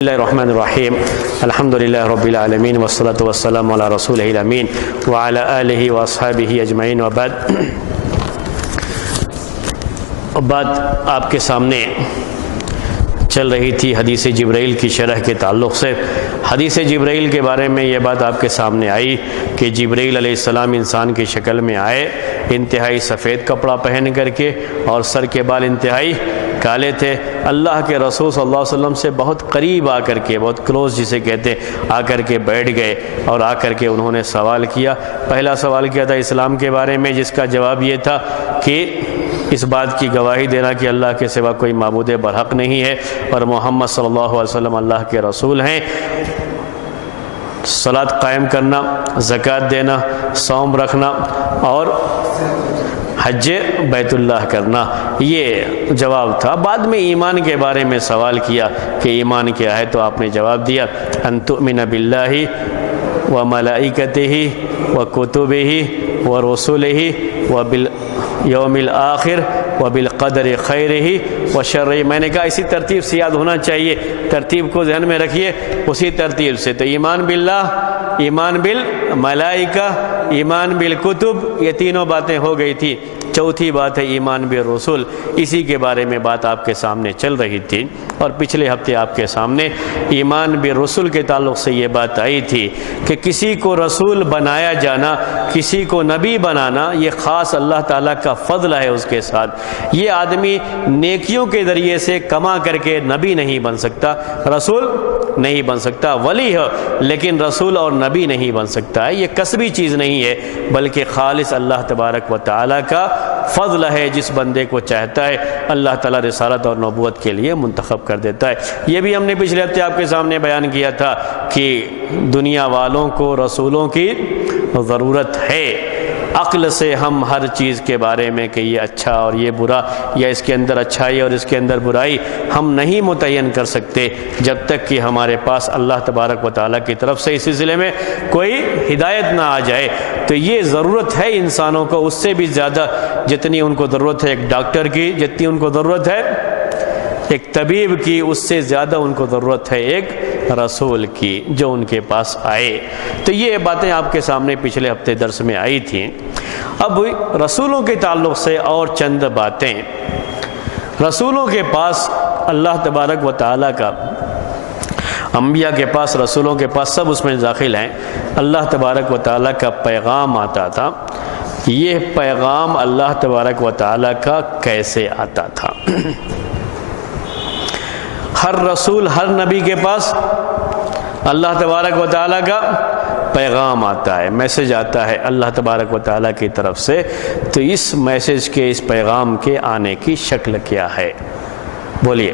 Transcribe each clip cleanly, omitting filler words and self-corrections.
بسم اللہ الرحمن الرحیم الحمدللہ رب العالمین والصلاة والسلام علی رسولہ الامین وعلی آلہ واصحابہ اجمعین بعد آپ کے سامنے چل رہی تھی حدیث جبرائیل کی شرح کے تعلق سے۔ حدیث جبرائیل کے بارے میں یہ بات آپ کے سامنے آئی کہ جبرائیل علیہ السلام انسان کی شکل میں آئے، انتہائی سفید کپڑا پہن کر کے، اور سر کے بال انتہائی کالے تھے۔ اللہ کے رسول صلی اللہ علیہ وسلم سے بہت قریب آ کر کے، بہت کلوز جسے کہتے ہیں، آ کر کے بیٹھ گئے، اور آ کر کے انہوں نے سوال کیا۔ پہلا سوال کیا تھا اسلام کے بارے میں، جس کا جواب یہ تھا کہ اس بات کی گواہی دینا کہ اللہ کے سوا کوئی معبود برحق نہیں ہے اور محمد صلی اللہ علیہ وسلم اللہ کے رسول ہیں، صلاۃ قائم کرنا، زکوٰۃ دینا، صوم رکھنا اور حج بیت اللہ کرنا، یہ جواب تھا۔ بعد میں ایمان کے بارے میں سوال کیا کہ ایمان کیا ہے، تو آپ نے جواب دیا ان تؤمن باللہ وملائکتہ وکتبہ ورسلہ وبالیوم الآخر وبالقدر خیرہ وشرہ۔ میں نے کہا اسی ترتیب سے یاد ہونا چاہیے، ترتیب کو ذہن میں رکھیے، اسی ترتیب سے۔ تو ایمان باللہ، ایمان بالملائکہ، ایمان بالکتب، یہ تینوں باتیں ہو گئی تھی۔ چوتھی بات ہے ایمان بالرسول، اسی کے بارے میں بات آپ کے سامنے چل رہی تھی، اور پچھلے ہفتے آپ کے سامنے ایمان بالرسول کے تعلق سے یہ بات آئی تھی کہ کسی کو رسول بنایا جانا، کسی کو نبی بنانا، یہ خاص اللہ تعالیٰ کا فضل ہے اس کے ساتھ۔ یہ آدمی نیکیوں کے ذریعے سے کما کر کے نبی نہیں بن سکتا، رسول نہیں بن سکتا، ولی ہے لیکن رسول اور نبی نہیں بن سکتا ہے۔ یہ کسبی چیز نہیں ہے، بلکہ خالص اللہ تبارک و تعالیٰ کا فضل ہے۔ جس بندے کو چاہتا ہے اللہ تعالیٰ رسالت اور نبوت کے لیے منتخب کر دیتا ہے۔ یہ بھی ہم نے پچھلے ہفتے آپ کے سامنے بیان کیا تھا کہ دنیا والوں کو رسولوں کی ضرورت ہے۔ عقل سے ہم ہر چیز کے بارے میں کہ یہ اچھا اور یہ برا، یا اس کے اندر اچھائی اور اس کے اندر برائی، ہم نہیں متعین کر سکتے جب تک کہ ہمارے پاس اللہ تبارک و تعالیٰ کی طرف سے اس سلسلے میں کوئی ہدایت نہ آ جائے۔ تو یہ ضرورت ہے انسانوں کو، اس سے بھی زیادہ جتنی ان کو ضرورت ہے ایک ڈاکٹر کی، جتنی ان کو ضرورت ہے ایک طبیب کی، اس سے زیادہ ان کو ضرورت ہے ایک رسول کی جو ان کے پاس آئے۔ تو یہ باتیں آپ کے سامنے پچھلے ہفتے درس میں آئی تھیں۔ اب رسولوں کے تعلق سے اور چند باتیں۔ رسولوں کے پاس اللہ تبارک و تعالیٰ کا، انبیاء کے پاس، رسولوں کے پاس، سب اس میں داخل ہیں، اللہ تبارک و تعالیٰ کا پیغام آتا تھا۔ یہ پیغام اللہ تبارک و تعالیٰ کا کیسے آتا تھا؟ ہر رسول، ہر نبی کے پاس اللہ تبارک و تعالیٰ کا پیغام آتا ہے، میسج آتا ہے اللہ تبارک و تعالیٰ کی طرف سے۔ تو اس میسج کے، اس پیغام کے آنے کی شکل کیا ہے؟ بولیے۔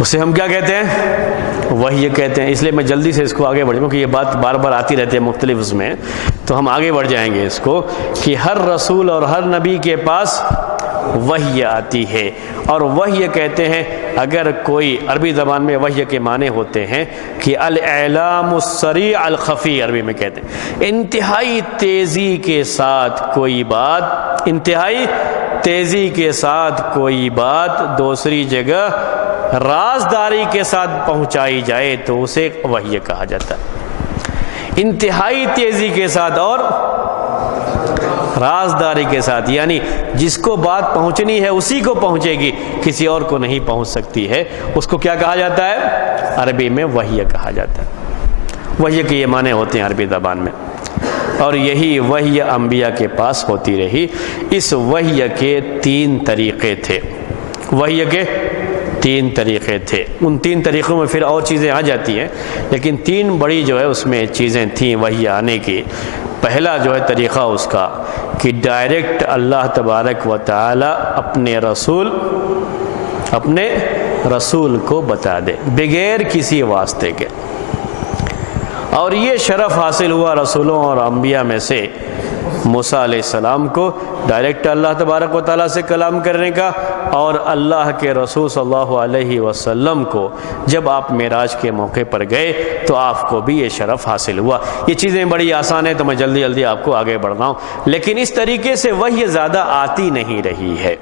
اسے ہم کیا کہتے ہیں؟ وحی کہتے ہیں۔ اس لیے میں جلدی سے اس کو آگے بڑھوں کیونکہ یہ بات بار بار آتی رہتی ہے مختلف اس میں، تو ہم آگے بڑھ جائیں گے اس کو کہ ہر رسول اور ہر نبی کے پاس وحی آتی ہے۔ اور وحی کہتے ہیں، اگر کوئی عربی زبان میں وحی کے معنی ہوتے ہیں کہ الاعلام السریع الخفی، عربی میں کہتے ہیں انتہائی تیزی کے ساتھ کوئی بات، انتہائی تیزی کے ساتھ کوئی بات دوسری جگہ رازداری کے ساتھ پہنچائی جائے تو اسے وحی کہا جاتا ہے۔ انتہائی تیزی کے ساتھ اور رازداری کے ساتھ، یعنی جس کو بات پہنچنی ہے اسی کو پہنچے گی، کسی اور کو نہیں پہنچ سکتی ہے، اس کو کیا کہا جاتا ہے؟ عربی میں وحی کہا جاتا ہے۔ وحی کے یہ معنی ہوتے ہیں عربی زبان میں، اور یہی وحی انبیاء کے پاس ہوتی رہی۔ اس وحی کے تین طریقے تھے، وحی کے تین طریقے تھے۔ ان تین طریقوں میں پھر اور چیزیں آ جاتی ہیں، لیکن تین بڑی جو ہے اس میں چیزیں تھیں وحی آنے کی۔ پہلا جو ہے طریقہ اس کا کہ ڈائریکٹ اللہ تبارک و تعالی اپنے رسول کو بتا دے بغیر کسی واسطے کے۔ اور یہ شرف حاصل ہوا رسولوں اور انبیاء میں سے موسیٰ علیہ السلام کو، ڈائریکٹ اللہ تبارک و تعالیٰ سے کلام کرنے کا، اور اللہ کے رسول صلی اللہ علیہ وسلم کو جب آپ معراج کے موقع پر گئے تو آپ کو بھی یہ شرف حاصل ہوا۔ یہ چیزیں بڑی آسان ہیں تو میں جلدی جلدی آپ کو آگے بڑھ رہا ہوں، لیکن اس طریقے سے وحی زیادہ آتی نہیں رہی ہے۔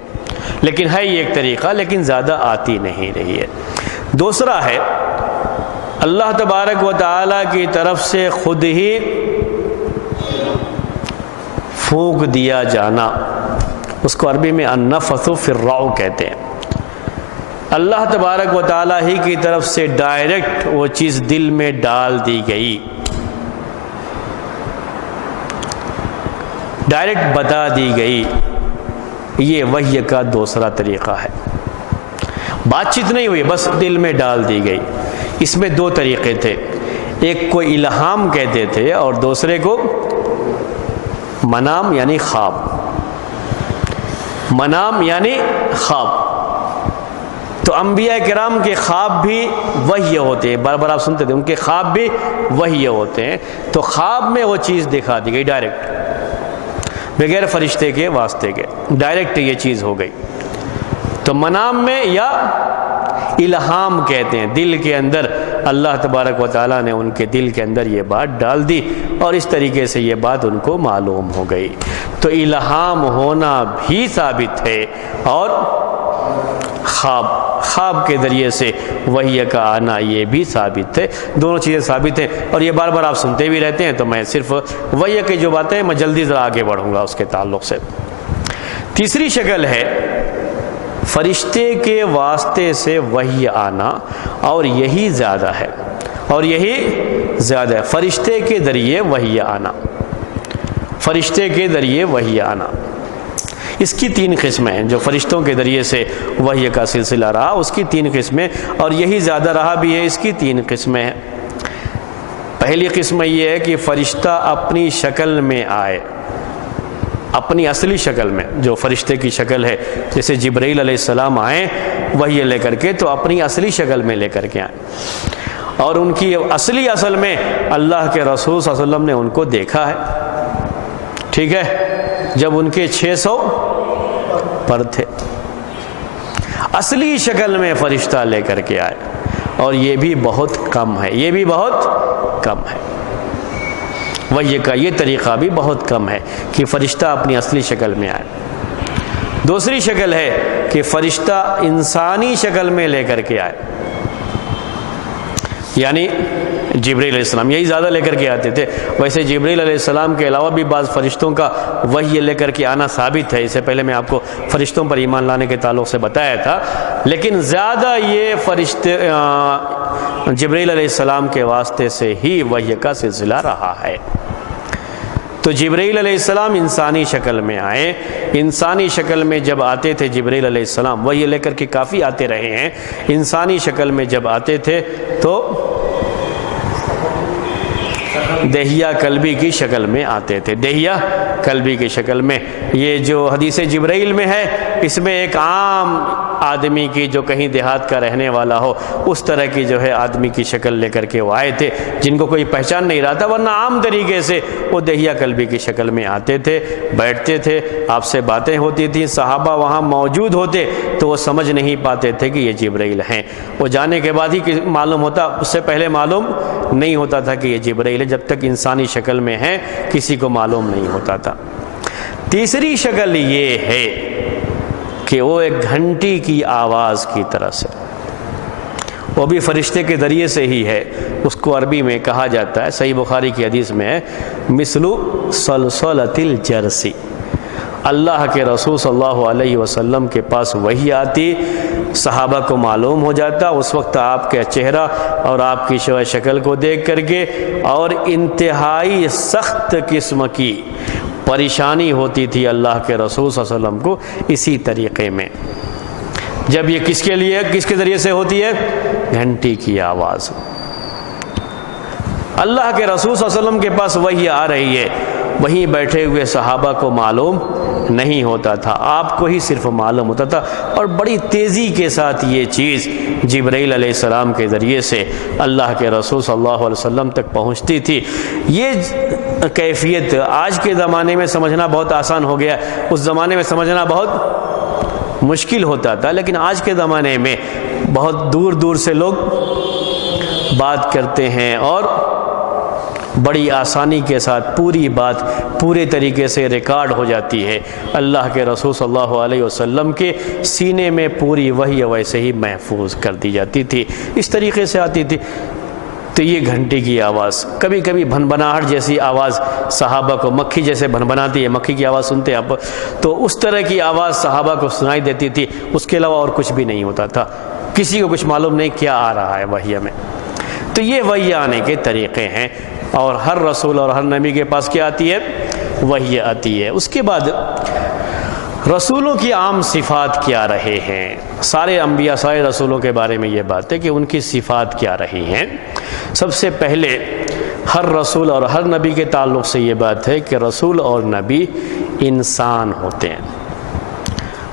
لیکن ہے یہ ایک طریقہ، لیکن زیادہ آتی نہیں رہی ہے۔ دوسرا ہے اللہ تبارک و تعالیٰ کی طرف سے خود ہی پھونک دیا جانا، اس کو عربی میں النفث فی الروع کہتے ہیں۔ اللہ تبارک و تعالیٰ ہی کی طرف سے ڈائریکٹ وہ چیز دل میں ڈال دی گئی، ڈائریکٹ بتا دی گئی، یہ وحی کا دوسرا طریقہ ہے۔ بات چیت نہیں ہوئی، بس دل میں ڈال دی گئی۔ اس میں دو طریقے تھے، ایک کو الہام کہتے تھے اور دوسرے کو منام یعنی خواب۔ منام یعنی خواب۔ تو انبیاء کرام کے خواب بھی وحی ہوتے ہیں، بار بار آپ سنتے تھے ان کے خواب بھی وحی ہوتے ہیں۔ تو خواب میں وہ چیز دکھا دی گئی ڈائریکٹ، بغیر فرشتے کے واسطے کے، ڈائریکٹ یہ چیز ہو گئی۔ تو منام میں یا الہام کہتے ہیں، دل کے اندر اللہ تبارک و تعالیٰ نے ان کے دل کے اندر یہ بات ڈال دی اور اس طریقے سے یہ بات ان کو معلوم ہو گئی۔ تو الہام ہونا بھی ثابت ہے اور خواب کے ذریعے سے وحی کا آنا یہ بھی ثابت ہے، دونوں چیزیں ثابت ہیں اور یہ بار بار آپ سنتے بھی رہتے ہیں۔ تو میں صرف وحی کی جو باتیں میں جلدی ذرا آگے بڑھوں گا اس کے تعلق سے۔ تیسری شکل ہے فرشتے کے واسطے سے وحی آنا، اور یہی زیادہ ہے، اور یہی زیادہ ہے، فرشتے کے ذریعے وحی آنا، فرشتے کے ذریعے وحی آنا۔ اس کی تین قسمیں ہیں، جو فرشتوں کے ذریعے سے وحی کا سلسلہ رہا اس کی تین قسمیں، اور یہی زیادہ رہا بھی ہے، اس کی تین قسمیں ہیں۔ پہلی قسم یہ ہے کہ فرشتہ اپنی شکل میں آئے، اپنی اصلی شکل میں، جو فرشتے کی شکل ہے، جیسے جبرائیل علیہ السلام آئے وحی لے کر کے، تو اپنی اصلی شکل میں لے کر کے آئے، اور ان کی اصل میں اللہ کے رسول صلی اللہ علیہ وسلم نے ان کو دیکھا ہے، ٹھیک ہے، جب ان کے 600 پر تھے، اصلی شکل میں فرشتہ لے کر کے آئے، اور یہ بھی بہت کم ہے، یہ بھی بہت کم ہے، وحی کا یہ طریقہ بھی بہت کم ہے کہ فرشتہ اپنی اصلی شکل میں آئے۔ دوسری شکل ہے کہ فرشتہ انسانی شکل میں لے کر کے آئے، یعنی جبرائیل علیہ السلام یہی زیادہ لے کر کے آتے تھے۔ ویسے جبرائیل علیہ السلام کے علاوہ بھی بعض فرشتوں کا وحی لے کر کے آنا ثابت ہے، اس سے پہلے میں آپ کو فرشتوں پر ایمان لانے کے تعلق سے بتایا تھا، لیکن زیادہ یہ فرشتے جبرائیل علیہ السلام کے واسطے سے ہی وحی کا سلسلہ رہا ہے۔ تو جبرائیل علیہ السلام انسانی شکل میں آئے، انسانی شکل میں جب آتے تھے جبرائیل علیہ السلام، وحی لے کر کے کافی آتے رہے ہیں، انسانی شکل میں جب آتے تھے تو دہیہ کلبی کی شکل میں آتے تھے، دہیہ کلبی کی شکل میں۔ یہ جو حدیث جبرائیل میں ہے، اس میں ایک عام آدمی کی، جو کہیں دیہات کا رہنے والا ہو، اس طرح کی جو ہے آدمی کی شکل لے کر کے وہ آئے تھے، جن کو کوئی پہچان نہیں رہا تھا، ورنہ عام طریقے سے وہ دہیہ کلبی کی شکل میں آتے تھے، بیٹھتے تھے، آپ سے باتیں ہوتی تھیں، صحابہ وہاں موجود ہوتے تو وہ سمجھ نہیں پاتے تھے کہ یہ جبرائیل ہیں، وہ جانے کے بعد ہی معلوم ہوتا، اس سے پہلے معلوم نہیں ہوتا تھا کہ یہ جبرائیل ہے، جب تک انسانی شکل میں ہے کسی کو معلوم نہیں ہوتا تھا۔ تیسری شکل یہ ہے کہ وہ ایک گھنٹی کی آواز کی طرح سے، وہ بھی فرشتے کے ذریعے سے ہی ہے، اس کو عربی میں کہا جاتا ہے، صحیح بخاری کی حدیث میں ہے، مثل صلصلۃ الجرس۔ اللہ کے رسول صلی اللہ علیہ وسلم کے پاس وحی آتی، صحابہ کو معلوم ہو جاتا، اس وقت آپ کے چہرہ اور آپ کی شکل کو دیکھ کر کے، اور انتہائی سخت قسم کی پریشانی ہوتی تھی اللہ کے رسول صلی اللہ علیہ وسلم کو اسی طریقے میں۔ جب یہ کس کے لیے، کس کے ذریعے سے ہوتی ہے؟ گھنٹی کی آواز۔ اللہ کے رسول صلی اللہ علیہ وسلم کے پاس وحی آ رہی ہے، وہیں بیٹھے ہوئے صحابہ کو معلوم نہیں ہوتا تھا، آپ کو ہی صرف معلوم ہوتا تھا، اور بڑی تیزی کے ساتھ یہ چیز جبرائیل علیہ السلام کے ذریعے سے اللہ کے رسول صلی اللہ علیہ وسلم تک پہنچتی تھی۔ یہ کیفیت آج کے زمانے میں سمجھنا بہت آسان ہو گیا، اس زمانے میں سمجھنا بہت مشکل ہوتا تھا، لیکن آج کے زمانے میں بہت دور دور سے لوگ بات کرتے ہیں، اور بڑی آسانی کے ساتھ پوری بات پورے طریقے سے ریکارڈ ہو جاتی ہے۔ اللہ کے رسول صلی اللہ علیہ وسلم کے سینے میں پوری وحی ویسے ہی محفوظ کر دی جاتی تھی، اس طریقے سے آتی تھی۔ تو یہ گھنٹی کی آواز، کبھی کبھی بھنبھناہٹ جیسی آواز صحابہ کو، مکھی جیسے بھنبھناتی ہے، مکھی کی آواز سنتے ہیں آپ، تو اس طرح کی آواز صحابہ کو سنائی دیتی تھی۔ اس کے علاوہ اور کچھ بھی نہیں ہوتا تھا، کسی کو کچھ معلوم نہیں کیا آ رہا ہے وحی میں۔ تو یہ وحی آنے کے طریقے ہیں، اور ہر رسول اور ہر نبی کے پاس کیا آتی ہے؟ وحی آتی ہے۔ اس کے بعد رسولوں کی عام صفات کیا رہے ہیں؟ سارے انبیاء، سارے رسولوں کے بارے میں یہ بات ہے کہ ان کی صفات کیا رہی ہیں۔ سب سے پہلے ہر رسول اور ہر نبی کے تعلق سے یہ بات ہے کہ رسول اور نبی انسان ہوتے ہیں۔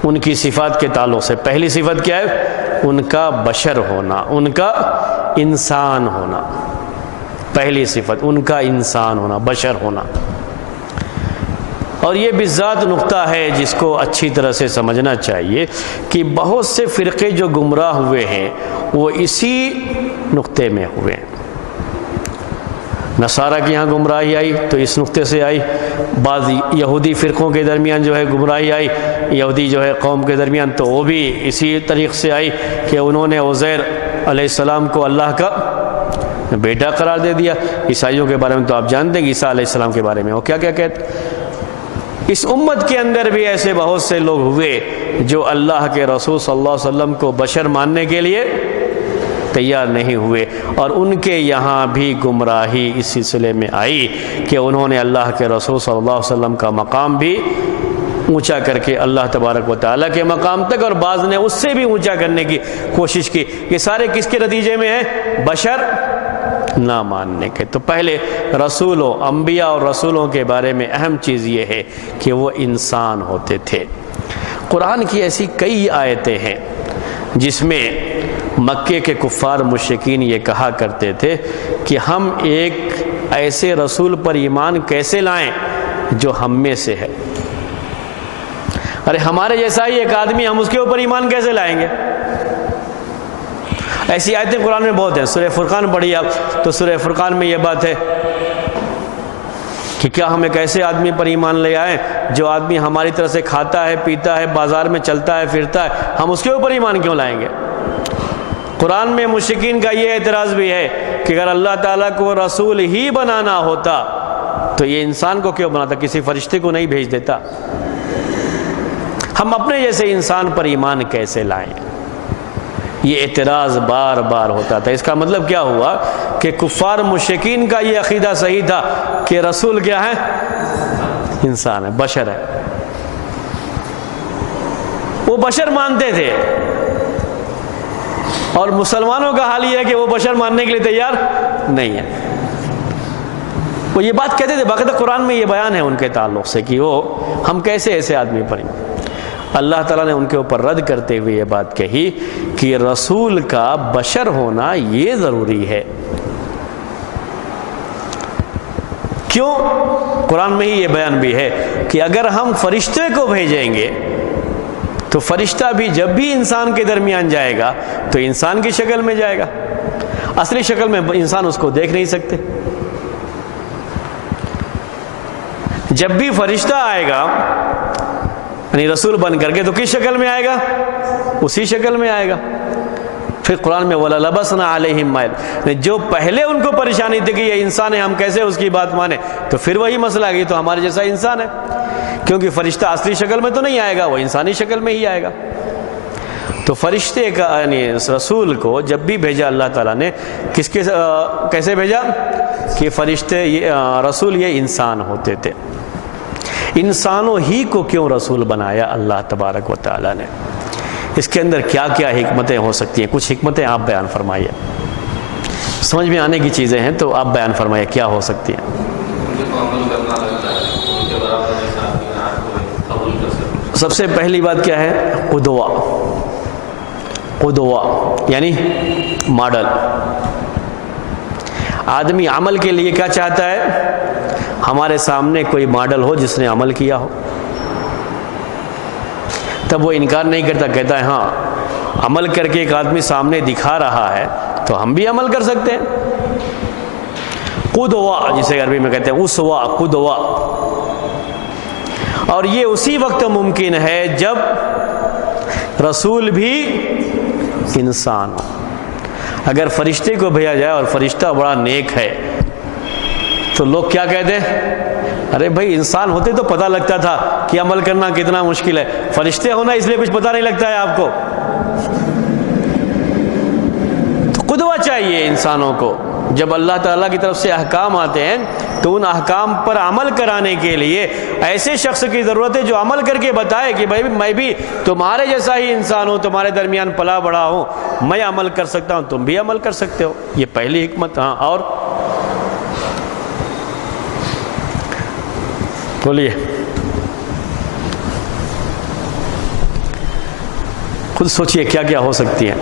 ان کی صفات کے تعلق سے پہلی صفت کیا ہے؟ ان کا بشر ہونا، ان کا انسان ہونا۔ پہلی صفت ان کا انسان ہونا، بشر ہونا۔ اور یہ بالذات نقطہ ہے جس کو اچھی طرح سے سمجھنا چاہیے کہ بہت سے فرقے جو گمراہ ہوئے ہیں وہ اسی نقطے میں ہوئے ہیں۔ نصارہ کے یہاں گمراہی آئی تو اس نقطے سے آئی، بعض یہودی فرقوں کے درمیان جو ہے گمراہی آئی، یہودی جو ہے قوم کے درمیان، تو وہ بھی اسی طریق سے آئی کہ انہوں نے عزیر علیہ السلام کو اللہ کا بیٹا قرار دے دیا۔ عیسائیوں کے بارے میں تو آپ جانتے ہیں کہ عیسیٰ علیہ السلام کے بارے میں وہ کیا کیا کہتے ہیں۔ اس امت کے اندر بھی ایسے بہت سے لوگ ہوئے جو اللہ کے رسول صلی اللہ علیہ وسلم کو بشر ماننے کے لیے تیار نہیں ہوئے، اور ان کے یہاں بھی گمراہی اس سلسلے میں آئی کہ انہوں نے اللہ کے رسول صلی اللہ علیہ وسلم کا مقام بھی اونچا کر کے اللہ تبارک و تعالیٰ کے مقام تک، اور بعض نے اس سے بھی اونچا کرنے کی کوشش کی۔ یہ سارے کس کے نتیجے میں ہیں؟ بشر نہ ماننے کے۔ تو پہلے رسولوں، انبیاء اور رسولوں کے بارے میں اہم چیز یہ ہے کہ وہ انسان ہوتے تھے۔ قرآن کی ایسی کئی آیتیں ہیں جس میں مکے کے کفار مشرکین یہ کہا کرتے تھے کہ ہم ایک ایسے رسول پر ایمان کیسے لائیں جو ہم میں سے ہے؟ ارے ہمارے جیسا ہی ایک آدمی، ہم اس کے اوپر ایمان کیسے لائیں گے؟ ایسی آیتیں قرآن میں بہت ہیں۔ سورہ فرقان پڑھی آپ تو سورہ فرقان میں یہ بات ہے کہ کیا ہم ایک ایسے آدمی پر ایمان لے آئیں جو آدمی ہماری طرح سے کھاتا ہے، پیتا ہے، بازار میں چلتا ہے، پھرتا ہے، ہم اس کے اوپر ایمان کیوں لائیں گے؟ قرآن میں مشرکین کا یہ اعتراض بھی ہے کہ اگر اللہ تعالیٰ کو رسول ہی بنانا ہوتا تو یہ انسان کو کیوں بناتا، کسی فرشتے کو نہیں بھیج دیتا؟ ہم اپنے جیسے انسان پر ایمان کیسے لائیں؟ یہ اعتراض بار بار ہوتا تھا۔ اس کا مطلب کیا ہوا کہ کفار مشرکین کا یہ عقیدہ صحیح تھا کہ رسول کیا ہے؟ انسان ہے، بشر ہے۔ وہ بشر مانتے تھے، اور مسلمانوں کا حال یہ ہے کہ وہ بشر ماننے کے لیے تیار نہیں ہے۔ وہ یہ بات کہتے تھے، باقاعدہ قرآن میں یہ بیان ہے ان کے تعلق سے کہ وہ ہم کیسے ایسے آدمی پر۔ اللہ تعالیٰ نے ان کے اوپر رد کرتے ہوئے یہ بات کہی کہ رسول کا بشر ہونا یہ ضروری ہے۔ کیوں؟ قرآن میں ہی یہ بیان بھی ہے کہ اگر ہم فرشتے کو بھیجیں گے تو فرشتہ بھی جب بھی انسان کے درمیان جائے گا تو انسان کی شکل میں جائے گا، اصلی شکل میں انسان اس کو دیکھ نہیں سکتے۔ جب بھی فرشتہ آئے گا یعنی رسول بن کر کے تو کس شکل میں آئے گا؟ اسی شکل میں آئے گا۔ پھر قرآن میں وَلَلَبَسْنَا عَلَيْهِمْ مَا، جو پہلے ان کو پریشانی تھی کہ یہ انسان ہے، ہم کیسے اس کی بات مانیں، تو پھر وہی مسئلہ ہے کہ تو ہمارے جیسا انسان ہے، کیونکہ فرشتہ اصلی شکل میں تو نہیں آئے گا، وہ انسانی شکل میں ہی آئے گا۔ تو فرشتے کا یعنی رسول کو جب بھی بھیجا اللہ تعالیٰ نے کس کے کیسے بھیجا کہ فرشتے رسول یہ انسان ہوتے تھے۔ انسانوں ہی کو کیوں رسول بنایا اللہ تبارک و تعالیٰ نے؟ اس کے اندر کیا کیا حکمتیں ہو سکتی ہیں؟ کچھ حکمتیں آپ بیان فرمائیے، سمجھ میں آنے کی چیزیں ہیں تو آپ بیان فرمائیے کیا ہو سکتی ہیں۔ سب سے پہلی بات کیا ہے؟ قدوہ، قدوہ یعنی ماڈل۔ آدمی عمل کے لیے کیا چاہتا ہے؟ ہمارے سامنے کوئی ماڈل ہو جس نے عمل کیا ہو، تب وہ انکار نہیں کرتا، کہتا ہے ہاں عمل کر کے ایک آدمی سامنے دکھا رہا ہے تو ہم بھی عمل کر سکتے ہیں۔ قدوہ جسے عربی میں کہتے ہیں اسوہ، قدوہ اور یہ اسی وقت ممکن ہے جب رسول بھی انسان ہو۔ اگر فرشتے کو بھیجا جائے اور فرشتہ بڑا نیک ہے تو لوگ کیا کہتے ہیں؟ ارے بھائی انسان ہوتے تو پتہ لگتا تھا کہ عمل کرنا کتنا مشکل ہے، فرشتے ہونا اس لیے کچھ پتہ نہیں لگتا ہے آپ کو۔ تو قدوہ چاہیے انسانوں کو۔ جب اللہ تعالیٰ کی طرف سے احکام آتے ہیں تو ان احکام پر عمل کرانے کے لیے ایسے شخص کی ضرورت ہے جو عمل کر کے بتائے کہ بھائی میں بھی تمہارے جیسا ہی انسان ہوں، تمہارے درمیان پلا بڑھا ہوں، میں عمل کر سکتا ہوں، تم بھی عمل کر سکتے ہو۔ یہ پہلی حکمت۔ ہاں اور بولیے، خود سوچئے کیا کیا ہو سکتی ہے۔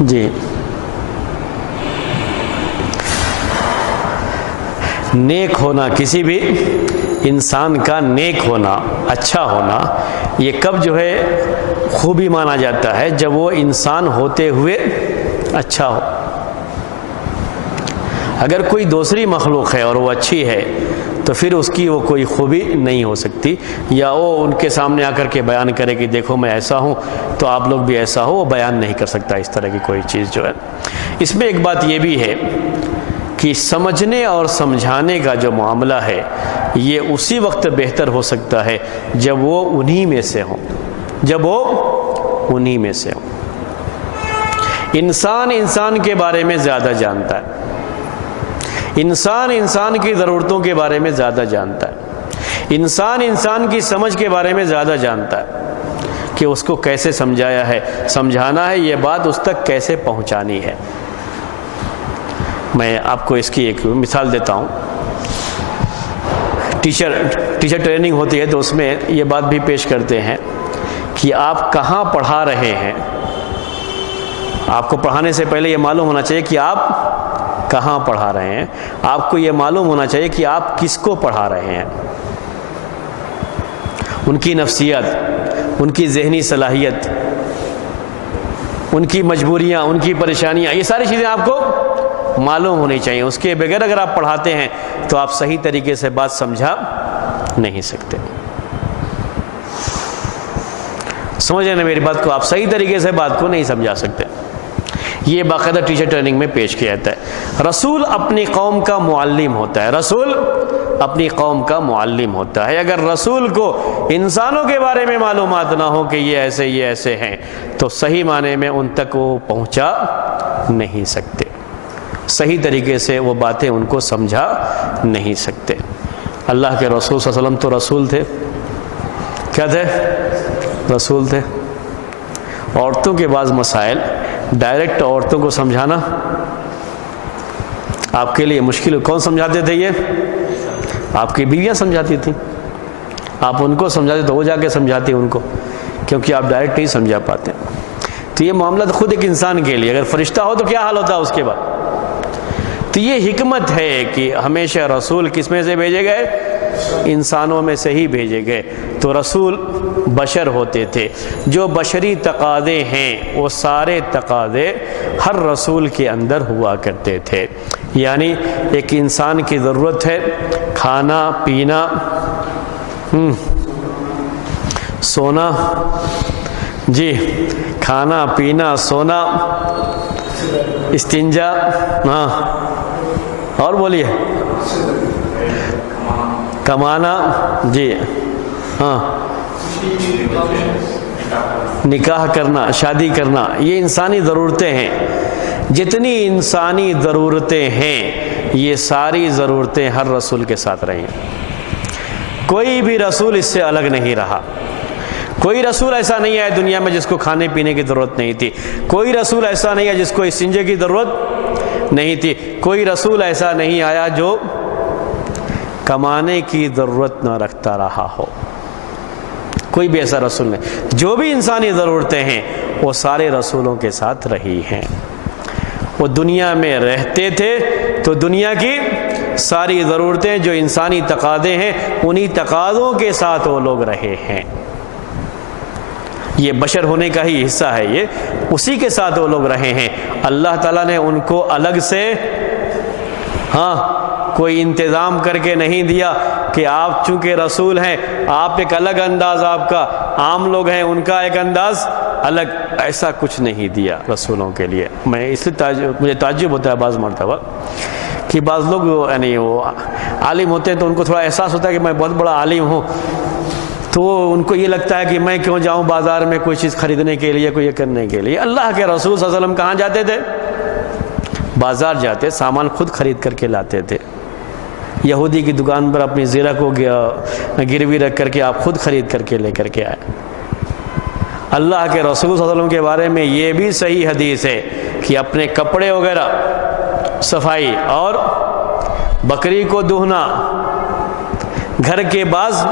جی، نیک ہونا، کسی بھی انسان کا نیک ہونا، اچھا ہونا، یہ کب جو ہے خوبی مانا جاتا ہے؟ جب وہ انسان ہوتے ہوئے اچھا ہو۔ اگر کوئی دوسری مخلوق ہے اور وہ اچھی ہے تو پھر اس کی وہ کوئی خوبی نہیں ہو سکتی، یا وہ ان کے سامنے آ کر کے بیان کرے کہ دیکھو میں ایسا ہوں تو آپ لوگ بھی ایسا ہو، وہ بیان نہیں کر سکتا اس طرح کی کوئی چیز جو ہے۔ اس میں ایک بات یہ بھی ہے کہ سمجھنے اور سمجھانے کا جو معاملہ ہے یہ اسی وقت بہتر ہو سکتا ہے جب وہ انہی میں سے ہوں، جب وہ انہی میں سے ہوں۔ انسان کے بارے میں زیادہ جانتا ہے، انسان کی ضرورتوں کے بارے میں زیادہ جانتا ہے، انسان کی سمجھ کے بارے میں زیادہ جانتا ہے کہ اس کو کیسے سمجھانا ہے، یہ بات اس تک کیسے پہنچانی ہے۔ میں آپ کو اس کی ایک مثال دیتا ہوں۔ ٹیچر ٹریننگ ہوتی ہے تو اس میں یہ بات بھی پیش کرتے ہیں کہ آپ کہاں پڑھا رہے ہیں۔ آپ کو پڑھانے سے پہلے یہ معلوم ہونا چاہیے کہ آپ کہاں پڑھا رہے ہیں، آپ کو یہ معلوم ہونا چاہیے کہ آپ کس کو پڑھا رہے ہیں، ان کی نفسیات، ان کی ذہنی صلاحیت، ان کی مجبوریاں، ان کی پریشانیاں، یہ ساری چیزیں آپ کو معلوم ہونی چاہیے۔ اس کے بغیر اگر آپ پڑھاتے ہیں تو آپ صحیح طریقے سے بات سمجھا نہیں سکتے۔ سمجھ رہے ہیں میری بات کو؟ آپ صحیح طریقے سے بات کو نہیں سمجھا سکتے۔ یہ باقاعدہ ٹیچر ٹریننگ میں پیش کیا جاتا ہے۔ رسول اپنی قوم کا معلم ہوتا ہے، رسول اپنی قوم کا معلم ہوتا ہے۔ اگر رسول کو انسانوں کے بارے میں معلومات نہ ہو کہ یہ ایسے ہیں تو صحیح معنی میں ان تک وہ پہنچا نہیں سکتے، صحیح طریقے سے وہ باتیں ان کو سمجھا نہیں سکتے۔ اللہ کے رسول صلی اللہ علیہ وسلم تو رسول تھے، کیا تھے؟ رسول تھے۔ عورتوں کے بعض مسائل ڈائریکٹ عورتوں کو سمجھانا آپ کے لیے مشکل۔ کون سمجھاتے تھے؟ یہ آپ کی بیویاں سمجھاتی تھیں۔ آپ ان کو سمجھاتے تو وہ جا کے سمجھاتی ان کو، کیونکہ آپ ڈائریکٹ نہیں سمجھا پاتے۔ تو یہ معاملہ تو خود ایک انسان کے لیے، اگر فرشتہ ہو تو کیا حال ہوتا ہے اس کے بعد۔ تو یہ حکمت ہے کہ ہمیشہ رسول کس میں سے بھیجے گئے؟ انسانوں میں سے ہی بھیجے گئے۔ تو رسول بشر ہوتے تھے، جو بشری تقاضے ہیں وہ سارے تقاضے ہر رسول کے اندر ہوا کرتے تھے۔ یعنی ایک انسان کی ضرورت ہے کھانا پینا، سونا، جی کھانا پینا سونا، استنجا، ہاں اور بولیے، کمانا، جی ہاں، نکاح کرنا، شادی کرنا، یہ انسانی ضرورتیں ہیں۔ جتنی انسانی ضرورتیں ہیں یہ ساری ضرورتیں ہر رسول کے ساتھ رہی ہیں۔ کوئی بھی رسول اس سے الگ نہیں رہا۔ کوئی رسول ایسا نہیں ہے دنیا میں جس کو کھانے پینے کی ضرورت نہیں تھی، کوئی رسول ایسا نہیں ہے جس کو استنجے کی ضرورت نہیں تھی، کوئی رسول ایسا نہیں آیا جو کمانے کی ضرورت نہ رکھتا رہا ہو، کوئی بھی ایسا رسول نہیں۔ جو بھی انسانی ضرورتیں ہیں وہ سارے رسولوں کے ساتھ رہی ہیں۔ وہ دنیا میں رہتے تھے تو دنیا کی ساری ضرورتیں جو انسانی تقاضے ہیں انہی تقاضوں کے ساتھ وہ لوگ رہے ہیں۔ یہ بشر ہونے کا ہی حصہ ہے، یہ اسی کے ساتھ وہ لوگ رہے ہیں۔ اللہ تعالیٰ نے ان کو الگ سے کوئی انتظام کر کے نہیں دیا کہ آپ چونکہ رسول ہیں آپ ایک الگ انداز، آپ کا عام لوگ ہیں ان کا ایک انداز الگ، ایسا کچھ نہیں دیا رسولوں کے لیے۔ میں اس لیے مجھے تعجب ہوتا ہے بعض مرتبہ کہ بعض لوگ یعنی وہ عالم ہوتے ہیں تو ان کو تھوڑا احساس ہوتا ہے کہ میں بہت بڑا عالم ہوں، تو ان کو یہ لگتا ہے کہ میں کیوں جاؤں بازار میں کوئی چیز خریدنے کے لیے، کوئی یہ کرنے کے لیے۔ اللہ کے رسول صلی اللہ علیہ وسلم کہاں جاتے تھے؟ بازار جاتے، سامان خود خرید کر کے لاتے تھے۔ یہودی کی دکان پر اپنی زیرہ کو گروی رکھ کر کے آپ خود خرید کر کے لے کر کے آئے۔ اللہ کے رسول صلی اللہ علیہ وسلم کے بارے میں یہ بھی صحیح حدیث ہے کہ اپنے کپڑے وغیرہ صفائی اور بکری کو دہنا، گھر کے بعض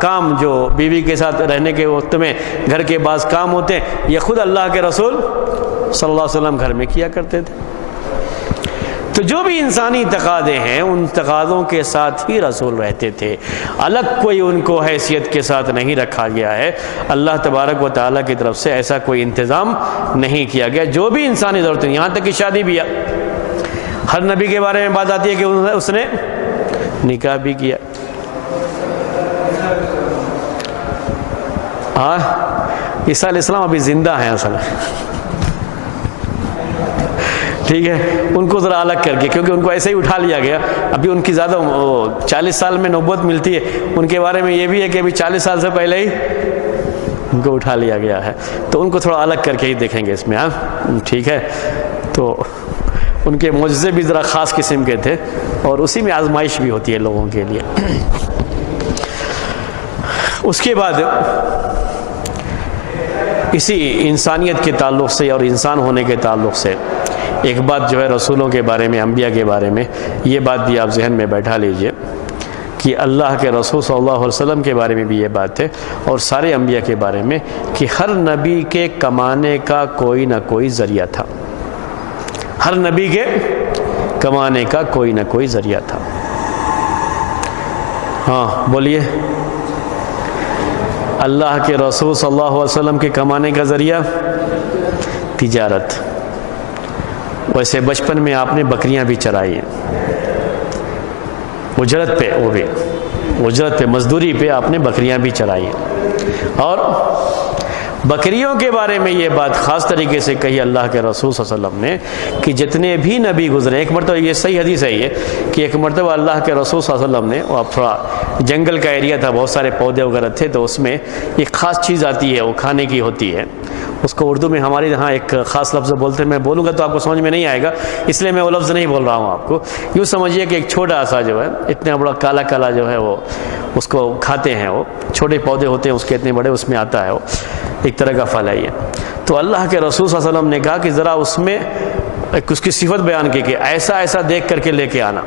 کام جو بیوی کے ساتھ رہنے کے وقت میں گھر کے بعض کام ہوتے ہیں، یہ خود اللہ کے رسول صلی اللہ علیہ وسلم گھر میں کیا کرتے تھے۔ تو جو بھی انسانی تقاضے ہیں ان تقاضوں کے ساتھ ہی رسول رہتے تھے، الگ کوئی ان کو حیثیت کے ساتھ نہیں رکھا گیا ہے۔ اللہ تبارک و تعالیٰ کی طرف سے ایسا کوئی انتظام نہیں کیا گیا۔ جو بھی انسانی ضرورتیں، یہاں تک کہ شادی بھی ہے، ہر نبی کے بارے میں بات آتی ہے کہ اس نے نکاح بھی کیا۔ عیسیٰ علیہ السلام ابھی زندہ ہیں اصل، ٹھیک ہے، ان کو ذرا الگ کر کے، کیونکہ ان کو ایسے ہی اٹھا لیا گیا۔ ابھی ان کی زیادہ 40 سال میں نبوت ملتی ہے، ان کے بارے میں یہ بھی ہے کہ ابھی 40 سال سے پہلے ہی ان کو اٹھا لیا گیا ہے، تو ان کو تھوڑا الگ کر کے ہی دیکھیں گے اس میں، ٹھیک ہے۔ تو ان کے معجزے بھی ذرا خاص قسم کے تھے اور اسی میں آزمائش بھی ہوتی ہے لوگوں کے لیے۔ اس کے بعد اسی انسانیت کے تعلق سے اور انسان ہونے کے تعلق سے ایک بات جو ہے رسولوں کے بارے میں، انبیاء کے بارے میں، یہ بات بھی آپ ذہن میں بیٹھا لیجئے کہ اللہ کے رسول صلی اللہ علیہ وسلم کے بارے میں بھی یہ بات ہے اور سارے انبیاء کے بارے میں کہ ہر نبی کے کمانے کا کوئی نہ کوئی ذریعہ تھا۔ ہر نبی کے کمانے کا کوئی نہ کوئی ذریعہ تھا۔ بولیے۔ اللہ کے رسول صلی اللہ علیہ وسلم کے کمانے کا ذریعہ تجارت۔ ویسے بچپن میں آپ نے بکریاں بھی چرائی ہیں، اجرت پہ، وہ بھی اجرت پہ، مزدوری پہ آپ نے بکریاں بھی چرائی ہیں۔ اور بکریوں کے بارے میں یہ بات خاص طریقے سے کہی اللہ کے رسول صلی اللہ علیہ وسلم نے کہ جتنے بھی نبی گزرے، ایک مرتبہ یہ صحیح حدیث ہے یہ کہ ایک مرتبہ اللہ کے رسول صلی اللہ علیہ وسلم نے، وہ تھوڑا جنگل کا ایریا تھا، بہت سارے پودے وغیرہ تھے، تو اس میں ایک خاص چیز آتی ہے، وہ کھانے کی ہوتی ہے، اس کو اردو میں ہمارے یہاں ایک خاص لفظ بولتے ہیں، میں بولوں گا تو آپ کو سمجھ میں نہیں آئے گا، اس لیے میں وہ لفظ نہیں بول رہا ہوں آپ کو۔ یوں سمجھیے کہ ایک چھوٹا سا جو ہے، اتنا بڑا کالا کالا جو ہے، وہ اس کو کھاتے ہیں، وہ چھوٹے پودے ہوتے ہیں اس کے اتنے بڑے، اس میں آتا ہے، وہ ایک طرح کا پھل ہے یہ۔ تو اللہ کے رسول صلی اللہ علیہ وسلم نے کہا کہ ذرا اس میں اس کی صفت بیان کی کہ ایسا ایسا دیکھ کر کے لے کے آنا۔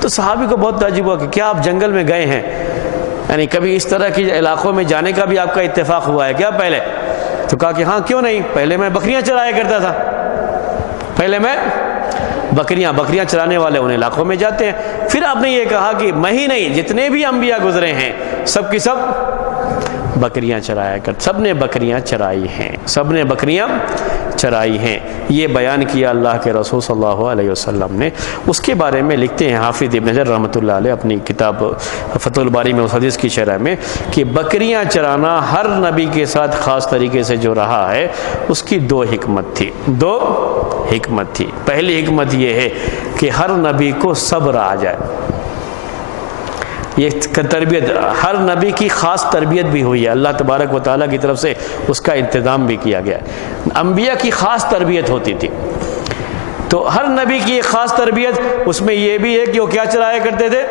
تو صحابی کو بہت تعجب ہوا کہ کیا آپ جنگل میں گئے ہیں، یعنی کبھی اس طرح کے علاقوں میں جانے کا بھی آپ کا اتفاق ہوا ہے کیا پہلے؟ تو کہا کہ ہاں کیوں نہیں، پہلے میں بکریاں چرایا کرتا تھا، پہلے میں بکریاں چرانے والے ان علاقوں میں جاتے ہیں۔ پھر آپ نے یہ کہا کہ میں ہی نہیں، جتنے بھی انبیاء گزرے ہیں سب کی سب بکریاں چرایا کرتے، سب نے بکریاں چرائی ہیں، سب نے بکریاں چرائی ہیں، یہ بیان کیا اللہ کے رسول صلی اللہ علیہ وسلم نے۔ اس کے بارے میں لکھتے ہیں حافظ ابن حجر رحمۃ اللہ علیہ اپنی کتاب فتح الباری میں اس حدیث کی شرح میں کہ بکریاں چرانا ہر نبی کے ساتھ خاص طریقے سے جو رہا ہے اس کی دو حکمت تھی۔ پہلی حکمت یہ ہے کہ ہر نبی کو صبر آ جائے، یہ تربیت ہر نبی کی خاص تربیت بھی ہوئی ہے، اللہ تبارک و تعالیٰ کی طرف سے اس کا انتظام بھی کیا گیا ہے۔ انبیاء کی خاص تربیت ہوتی تھی، تو ہر نبی کی ایک خاص تربیت، اس میں یہ بھی ہے کہ وہ کیا چرایا کرتے تھے؟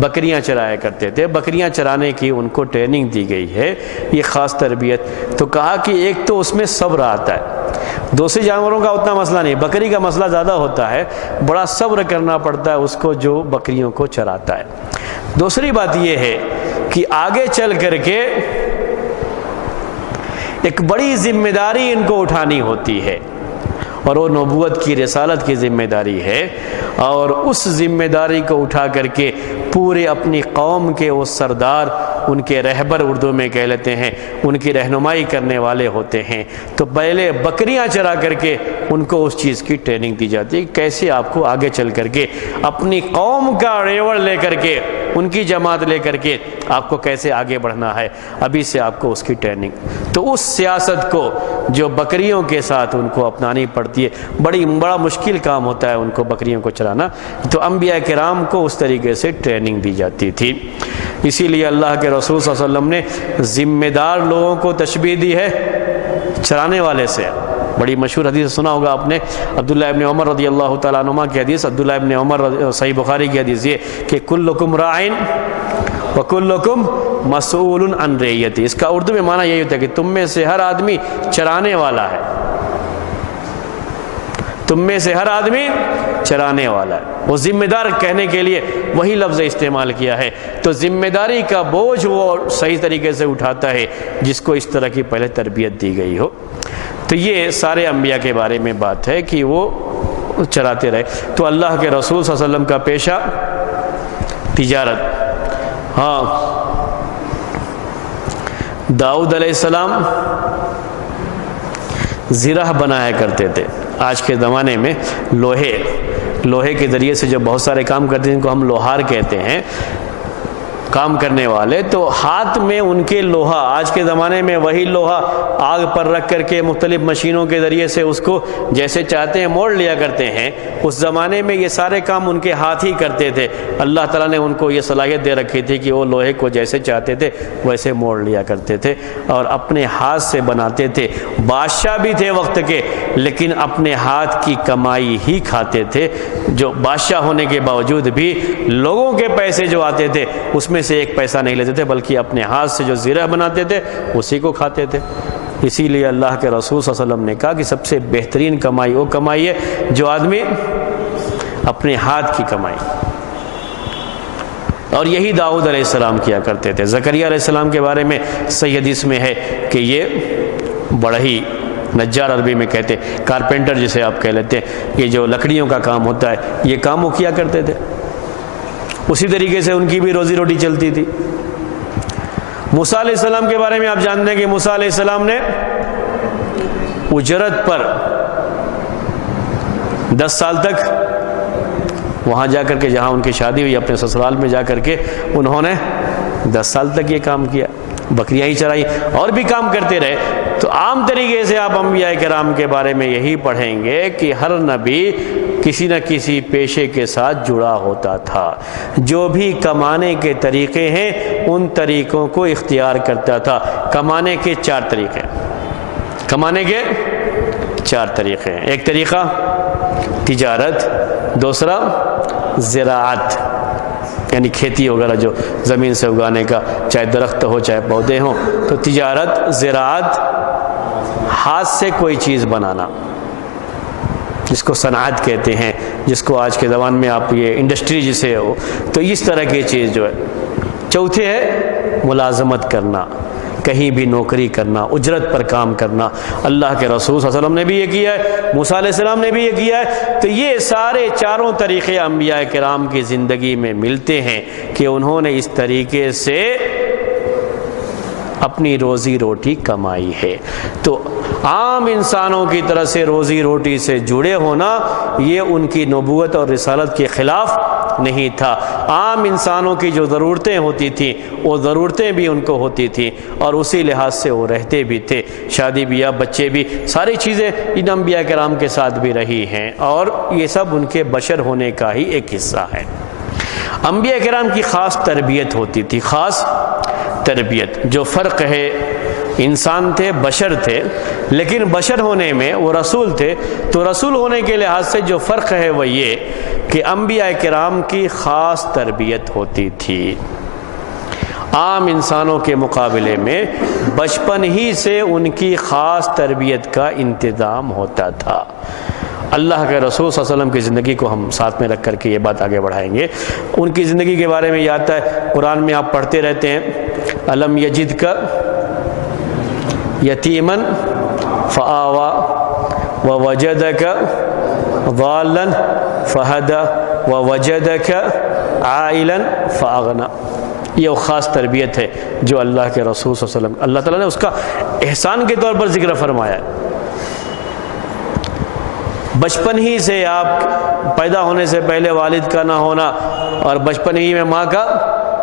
بکریاں چرایا کرتے تھے، بکریاں چرانے کی ان کو ٹریننگ دی گئی ہے، یہ خاص تربیت۔ تو کہا کہ ایک تو اس میں صبر آتا ہے، دوسرے جانوروں کا اتنا مسئلہ نہیں، بکری کا مسئلہ زیادہ ہوتا ہے، بڑا صبر کرنا پڑتا ہے اس کو جو بکریوں کو چراتا ہے۔ دوسری بات یہ ہے کہ آگے چل کر کے ایک بڑی ذمہ داری ان کو اٹھانی ہوتی ہے، اور وہ نبوت کی رسالت کی ذمہ داری ہے، اور اس ذمہ داری کو اٹھا کر کے پورے اپنی قوم کے وہ سردار، ان کے رہبر اردو میں کہہ لیتے ہیں، ان کی رہنمائی کرنے والے ہوتے ہیں، تو پہلے بکریاں چرا کر کے ان کو اس چیز کی ٹریننگ دی جاتی ہے، کیسے آپ کو آگے چل کر کے اپنی قوم کا ریوڑ لے کر کے، ان کی جماعت لے کر کے آپ کو کیسے آگے بڑھنا ہے، ابھی سے آپ کو اس کی ٹریننگ۔ تو اس سیاست کو جو بکریوں کے ساتھ ان کو اپنانی پڑتی ہے، بڑا مشکل کام ہوتا ہے ان کو بکریوں کو چرانا، تو انبیاء کرام کو اس طریقے سے ٹریننگ دی جاتی تھی۔ اسی لیے اللہ کے رسول صلی اللہ علیہ وسلم نے ذمہ دار لوگوں کو تشبیہ دی ہے چرانے والے سے۔ بڑی مشہور حدیث سنا ہوگا آپ نے، عبداللہ ابن عمر رضی اللہ تعالیٰ عنہما کی حدیث، عبداللہ ابن عمر صحیح بخاری کی حدیث یہ کہ کلکم راعٍ وکلکم مسئول عن رعیتہ، اس کا اردو میں معنی یہی ہوتا ہے کہ تم میں سے ہر آدمی چرانے والا ہے، تم میں سے ہر آدمی چرانے والا ہے۔ وہ ذمہ دار کہنے کے لیے وہی لفظ استعمال کیا ہے، تو ذمہ داری کا بوجھ وہ صحیح طریقے سے اٹھاتا ہے جس کو اس طرح کی پہلے تربیت دی گئی ہو۔ تو یہ سارے انبیاء کے بارے میں بات ہے کہ وہ چراتے رہے۔ تو اللہ کے رسول صلی اللہ علیہ وسلم کا پیشہ تجارت۔ ہاں، داؤد علیہ السلام زرہ بنایا کرتے تھے۔ آج کے زمانے میں لوہے کے ذریعے سے جو بہت سارے کام کرتے ہیں، جن کو ہم لوہار کہتے ہیں، کام کرنے والے، تو ہاتھ میں ان کے لوہا، آج کے زمانے میں وہی لوہا آگ پر رکھ کر کے مختلف مشینوں کے ذریعے سے اس کو جیسے چاہتے ہیں موڑ لیا کرتے ہیں۔ اس زمانے میں یہ سارے کام ان کے ہاتھ ہی کرتے تھے۔ اللہ تعالیٰ نے ان کو یہ صلاحیت دے رکھی تھی کہ وہ لوہے کو جیسے چاہتے تھے ویسے موڑ لیا کرتے تھے اور اپنے ہاتھ سے بناتے تھے۔ بادشاہ بھی تھے وقت کے، لیکن اپنے ہاتھ کی کمائی ہی کھاتے تھے، جو بادشاہ ہونے کے باوجود بھی لوگوں کے پیسے جو آتے تھے اس میں سے ایک پیسہ نہیں لیتے تھے، بلکہ اپنے ہاتھ سے جو زرہ بناتے تھے اسی کو کھاتے تھے۔ اسی لیے اللہ کے رسول صلی اللہ علیہ وسلم نے کہا کہ سب سے بہترین کمائی وہ کمائی ہے جو آدمی اپنے ہاتھ کی کمائی، اور یہی داؤد علیہ السلام کیا کرتے تھے۔ زکریا علیہ السلام کے بارے میں صحیح حدیث میں ہے کہ یہ بڑھئی، نجار عربی میں کہتے، کارپینٹر جسے آپ کہہ لیتے ہیں، یہ جو لکڑیوں کا کام ہوتا ہے یہ کام وہ کیا کرتے تھے۔ اسی طریقے سے ان کی بھی روزی روٹی چلتی تھی۔ موسیٰ علیہ السلام کے بارے میں آپ جانتے ہیں کہ موسیٰ علیہ السلام نے اجرت پر 10 سال تک وہاں جا کر کے، جہاں ان کی شادی ہوئی اپنے سسرال میں جا کر کے، انہوں نے 10 سال تک یہ کام کیا، بکریاں ہی چرائی، اور بھی کام کرتے رہے۔ تو عام طریقے سے آپ انبیاء کرام کے بارے میں یہی پڑھیں گے کہ ہر نبی کسی نہ کسی پیشے کے ساتھ جڑا ہوتا تھا۔ جو بھی کمانے کے طریقے ہیں ان طریقوں کو اختیار کرتا تھا۔ کمانے کے 4 طریقے، کمانے کے 4 طریقے ہیں۔ ایک طریقہ تجارت، دوسرا زراعت یعنی کھیتی وغیرہ جو زمین سے اگانے کا، چاہے درخت ہو چاہے پودے ہوں، تو تجارت، زراعت، ہاتھ سے کوئی چیز بنانا جس کو صنعت کہتے ہیں، جس کو آج کے زبان میں آپ یہ انڈسٹری جسے ہو، تو اس طرح کی چیز جو ہے۔ چوتھے ہے ملازمت کرنا، کہیں بھی نوکری کرنا، اجرت پر کام کرنا۔ اللہ کے رسول صلی اللہ علیہ وسلم نے بھی یہ کیا ہے، موسیٰ علیہ السلام نے بھی یہ کیا ہے۔ تو یہ سارے چاروں طریقے انبیاء کرام کی زندگی میں ملتے ہیں کہ انہوں نے اس طریقے سے اپنی روزی روٹی کمائی ہے۔ تو عام انسانوں کی طرح سے روزی روٹی سے جڑے ہونا یہ ان کی نبوت اور رسالت کے خلاف نہیں تھا۔ عام انسانوں کی جو ضرورتیں ہوتی تھیں وہ ضرورتیں بھی ان کو ہوتی تھیں، اور اسی لحاظ سے وہ رہتے بھی تھے۔ شادی بیاہ، بچے بھی، ساری چیزیں ان انبیاء کرام کے ساتھ بھی رہی ہیں، اور یہ سب ان کے بشر ہونے کا ہی ایک حصہ ہے۔ انبیاء کرام کی خاص تربیت ہوتی تھی، خاص تربیت۔ جو فرق ہے، انسان تھے، بشر تھے، لیکن بشر ہونے میں وہ رسول تھے، تو رسول ہونے کے لحاظ سے جو فرق ہے وہ یہ کہ انبیاء کرام کی خاص تربیت ہوتی تھی۔ عام انسانوں کے مقابلے میں بچپن ہی سے ان کی خاص تربیت کا انتظام ہوتا تھا۔ اللہ کے رسول صلی اللہ علیہ وسلم کی زندگی کو ہم ساتھ میں رکھ کر کے یہ بات آگے بڑھائیں گے۔ ان کی زندگی کے بارے میں یہ آتا ہے، قرآن میں آپ پڑھتے رہتے ہیں، الم یجدک یتیما فآویٰ ووجدک ضالا فہدی وَوَجَدَكَ عَائِلًا فَأَغْنَى۔ یہ وہ خاص تربیت ہے جو اللہ کے رسول صلی اللہ علیہ وسلم اللہ تعالیٰ نے اس کا احسان کے طور پر ذکر فرمایا ہے۔ بچپن ہی سے آپ پیدا ہونے سے پہلے والد کا نہ ہونا اور بچپن ہی میں ماں کا